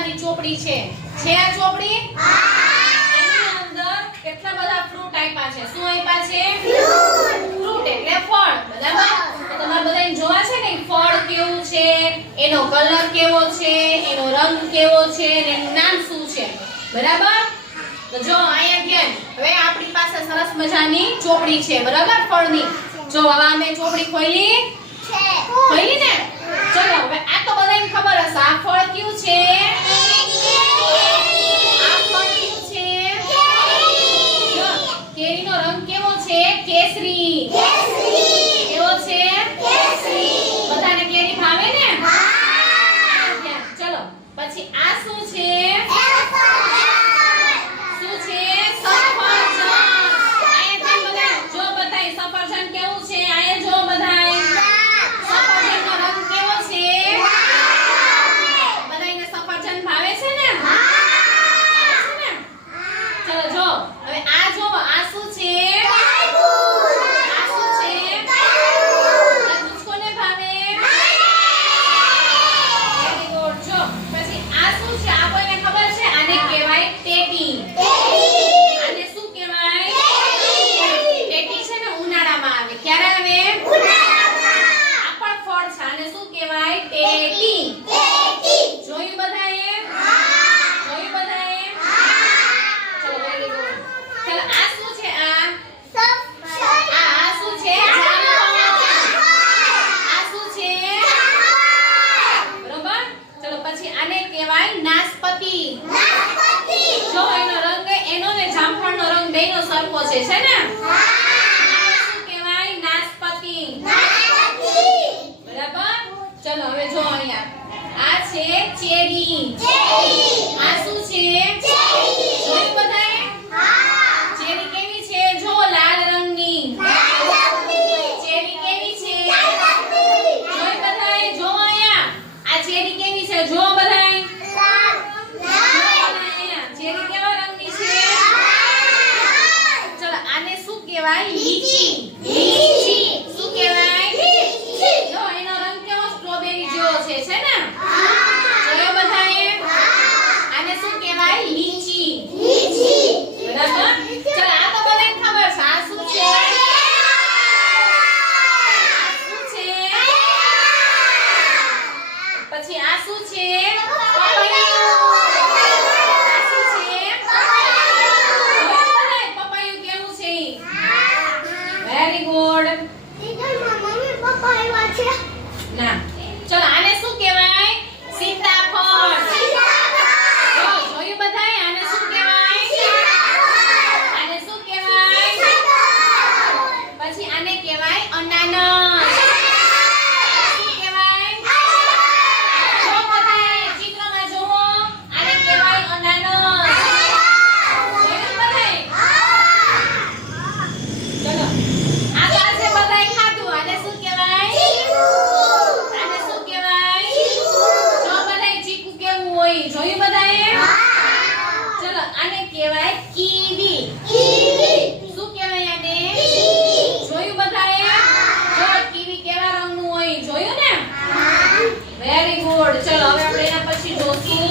મજાની ચોપડી છે આ ચોપડી? એની અંદર કેટલા બધા ફ્રૂટ આપ્યા છે. શું આપ્યા છે? ફ્રૂટ એટલે ફળ. બરાબર? તો તમારે બધાને જોવા છે ને ફળ કેવું છે, એનો કલર કેવો છે, એનો રંગ કેવો છે અને એનું નામ શું છે. બરાબર? તો જો અહીંયા ધ્યાન. હવે આપણી પાસે સરસ મજાની ચોપડી છે. બરાબર? ફળની. જો હવે અમે ચોપડી ખોલી ને. ચલો હવે આ તો બધાને ખબર હશે. આ ફળ કયું છે? આ ફળ કયું છે? કેરીનો રંગ કેવો છે? કેસરી. કેવો છે? બધાને કેરી ભાવે ને? ચલો પછી આ શું છે? શું છે? સફરજન. અહીંયા બધા જો બધાય સફરજન કેવું છે? અહીંયા જો બધાય સફરજનનો રંગ કેવો છે? બધાયને સફરજન ભાવે છે ને? ચલો જો હવે આ જો આ શું છે? આ શું છે? તરબૂચ કોને ભાવે? Very good. જો પછી આ શું છે? આ કોઈને ખબર છે? આને કહેવાય ટેટી. આને શું કહેવાય? ટેટી છે ને ઉનાળામાં આવે. ક્યારે આવે? આ પણ ફળ છે. આને શું કહેવાય? ટેટી. જોયું બધાએ? જોયું બધાએ? ચલો વેરી ગુડ. ચલો આ શું છે? આ શું છે? આ શું છે? બરોબર? ચલો પછી આને કહેવાય નાશપતિ. જો એનો રંગ એનો ને જામફળનો રંગ બેયનો સરખો છે ને? આને શું કહેવાય? નાશપતિ. બરાબર? ચલો હવે જો અહીંયા આ છે ચેરી. આ શું છે? જોયું બધાએ? ચેરી કેવી છે? જો લાલ રંગની. ચેરી કેવી છે? જોઈ બધાએ? જો અહીંયા આ ચેરી કેવી છે? જો બધાએ? ચેરી કેવા રંગની છે? ચલો આને શું કહેવાય? લીચી. શું કહેવાય? જો એનો રંગ કેવો સ્ટ્રોબેરી જેવો છે ને? જોયો બધાએ? આને શું કહેવાય? લીચી. બરાબર? ચલો આ તો બધાને ખબર છે. આ શું છે? આ શું છે? પછી આ શું છે? પપૈયું. આ શું છે? પપૈયું કેવું છે? Very good. ના. ચલો આને શું કહેવાય? સીતાફળ. જોયું બધાએ? આને શું કહેવાય? આને શું કહેવાય? પછી આને કહેવાય અનાનસ. શું કહેવાય? જો બધાએ ચિત્રમાં જુઓ. આને કહેવાય અનાનસ. જોયું બધાએ? ચલો આ તો આજે બધાએ ખાધું. આને શું કહેવાય? આને શું કહેવાય? જો બધાએ ચીકુ કેવું હોય? જોયું બધાએ? ચલો આને કહેવાય કીવી. શું કહેવાય આને? જોયું બધાએ? જો કીવી કેવા રંગનું હોય? જોયું ને? Very good. ચલો હવે આપણે એના પછી જોશું